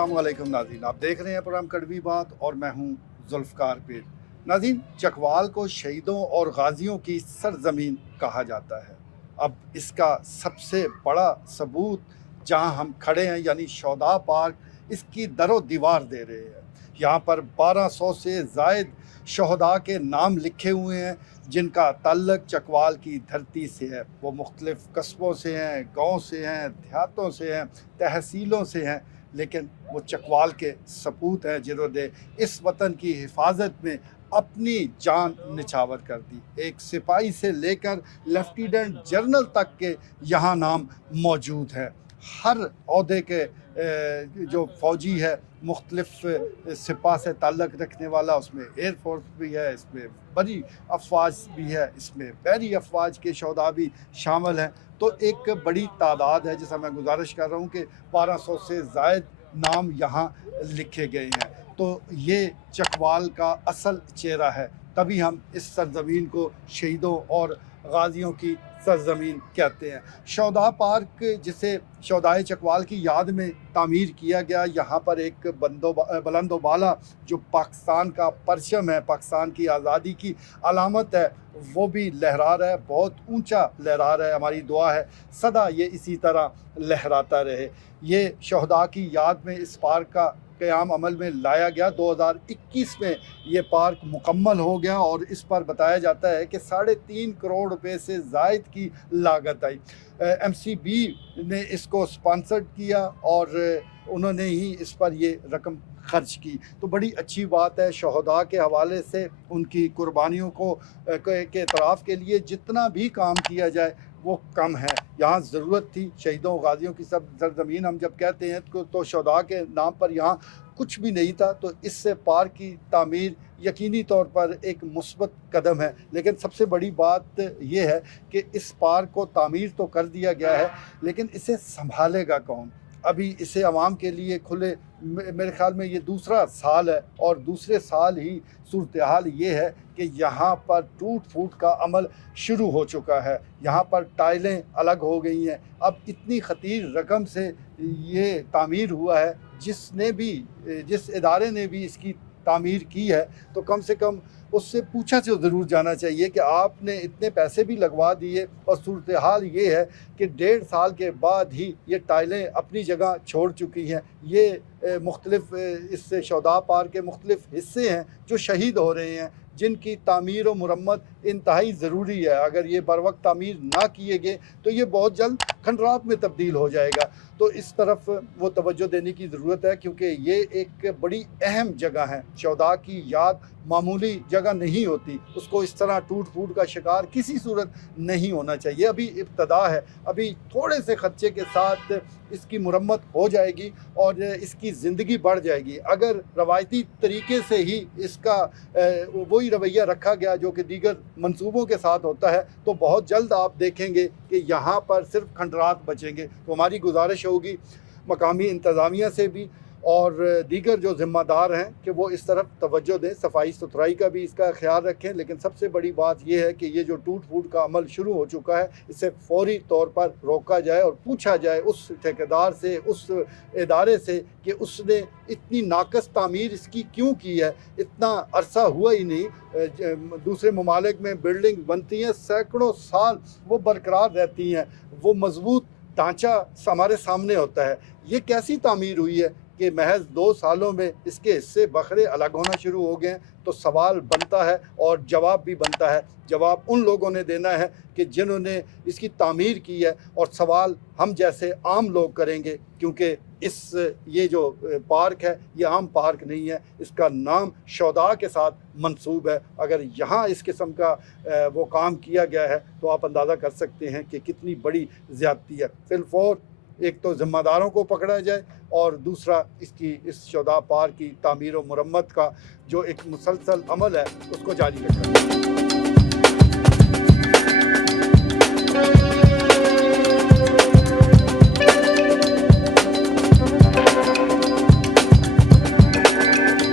अस्सलाम वालेकुम नाज़रीन, आप देख रहे हैं प्रोग्राम कड़वी बात और मैं हूं जुल्फ़कार पीर। नाज़रीन, चकवाल को शहीदों और गाजियों की सरजमीन कहा जाता है। अब इसका सबसे बड़ा सबूत जहां हम खड़े हैं यानी शौदा पार्क, इसकी दरो दीवार दे रहे हैं। यहाँ पर 1200 से ज़ायद शहदा के नाम लिखे हुए हैं जिनका ताल्लुक चकवाल की धरती से है। वो मुख्तलिफ़ कस्बों से हैं, गाँव से हैं, देहातों से हैं, तहसीलों से हैं, लेकिन वो चकवाल के सपूत हैं जिन्होंने इस वतन की हिफाजत में अपनी जान निछावर कर दी। एक सिपाही से लेकर लेफ्टिनेंट जनरल तक के यहाँ नाम मौजूद है। हर ओहदे के जो फ़ौजी है मुख्तलिफ़ सिपा से ताल्लुक़ रखने वाला, उसमें एयर फोर्स भी है, इसमें बड़ी अफवाज भी है, इसमें बहरी अफवाज के शहदा भी शामिल हैं। तो एक बड़ी तादाद है, जैसा मैं गुजारिश कर रहा हूँ कि 1200 से ज़ायद नाम यहाँ लिखे गए हैं। तो ये चकवाल का असल चेहरा है, तभी हम इस सरजमीन को शहीदों और गाजियों की सरजमीन कहते हैं। शौदा पार्क, जिसे शौदाए चकवाल की याद में तामीर किया गया, यहाँ पर एक बुलंदोबाला जो पाकिस्तान का परचम है, पाकिस्तान की आज़ादी की अलामत है, वो भी लहरा रहा है, बहुत ऊंचा लहरा रहा है। हमारी दुआ है सदा ये इसी तरह लहराता रहे। ये शहदा की याद में इस पार्क का क़याम अमल में लाया गया। 2021 में ये पार्क मुकम्मल हो गया और इस पर बताया जाता है कि 3.5 करोड़ रुपए से ज़ायद की लागत आई। MCB ने इसको स्पॉन्सर्ड किया और उन्होंने ही इस पर ये रकम खर्च की। तो बड़ी अच्छी बात है। शहदा के हवाले से उनकी कुर्बानियों को के एतराफ़ के लिए जितना भी काम किया जाए वो कम है। यहाँ ज़रूरत थी शहीदों गाजियों की सब सरजमीन हम जब कहते हैं तो शहदा के नाम पर यहाँ कुछ भी नहीं था। तो इससे पार्क की तामीर यकीनी तौर पर एक मुस्बत कदम है। लेकिन सबसे बड़ी बात ये है कि इस पार्क को तामीर तो कर दिया गया है, लेकिन इसे संभालेगा कौन? अभी इसे आवाम के लिए खुले मेरे ख़्याल में ये दूसरा साल है और दूसरे साल ही सूरत हाल ये है कि यहाँ पर टूट फूट का अमल शुरू हो चुका है। यहाँ पर टाइलें अलग हो गई हैं। अब इतनी ख़तीर रकम से ये तामीर हुआ है, जिस इदारे ने भी इसकी तामीर की है तो कम से कम उससे पूछा तो ज़रूर जाना चाहिए कि आपने इतने पैसे भी लगवा दिए और सूरत हाल ये है कि 1.5 साल के बाद ही ये टाइलें अपनी जगह छोड़ चुकी हैं। ये मुख्तलिफ़ इससे शौदा पार्क के मुख्तलिफ़ हिस्से हैं जो शहीद हो रहे हैं, जिनकी तामीर व मुरम्मत इंतहाई ज़रूरी है। अगर ये बर वक्त तामीर ना किए गए तो ये बहुत जल्द खंडरात में तब्दील हो जाएगा। तो इस तरफ वो तवज्जो देने की ज़रूरत है, क्योंकि ये एक बड़ी अहम जगह है। शौदा की याद मामूली जगह नहीं होती, उसको इस तरह टूट फूट का शिकार किसी सूरत नहीं होना चाहिए। अभी इब्तदा है, अभी थोड़े से खर्चे के साथ इसकी मुरम्मत हो जाएगी और इसकी ज़िंदगी बढ़ जाएगी। अगर रवायती तरीके से ही इसका वही रवैया रखा गया जो कि दीगर मंसूबों के साथ होता है, तो बहुत जल्द आप देखेंगे कि यहाँ पर सिर्फ खंडरात बचेंगे। तो हमारी गुजारिश होगी मकामी इंतज़ामिया से भी और दीगर जो ज़िम्मेदार हैं कि वो इस तरफ तवज्जो दें, सफाई सुथराई का भी इसका ख्याल रखें। लेकिन सबसे बड़ी बात यह है कि ये जो टूट फूट का अमल शुरू हो चुका है, इसे फौरी तौर पर रोका जाए और पूछा जाए उस ठेकेदार से, उस इदारे से कि उसने इतनी नाकस तामीर इसकी क्यों की है। इतना अरसा हुआ ही नहीं, दूसरे ममालिक में बिल्डिंग बनती हैं, सैकड़ों साल वो बरकरार रहती हैं, वो मजबूत ढांचा हमारे सामने होता है। ये कैसी तामीर हुई है कि महज 2 सालों में इसके हिस्से बखरे अलग होना शुरू हो गए? तो सवाल बनता है और जवाब भी बनता है। जवाब उन लोगों ने देना है कि जिन्होंने इसकी तामीर की है, और सवाल हम जैसे आम लोग करेंगे, क्योंकि ये जो पार्क है ये आम पार्क नहीं है, इसका नाम शौदा के साथ मंसूब है। अगर यहाँ इस किस्म का वो काम किया गया है तो आप अंदाज़ा कर सकते हैं कि कितनी बड़ी ज़्यादती है। फिलफौर एक तो ज़िम्मेदारों को पकड़ा जाए और दूसरा इस शौदा पार्क की तामीर व मुरम्मत का जो एक मुसलसल अमल है उसको जारी रखा जाए।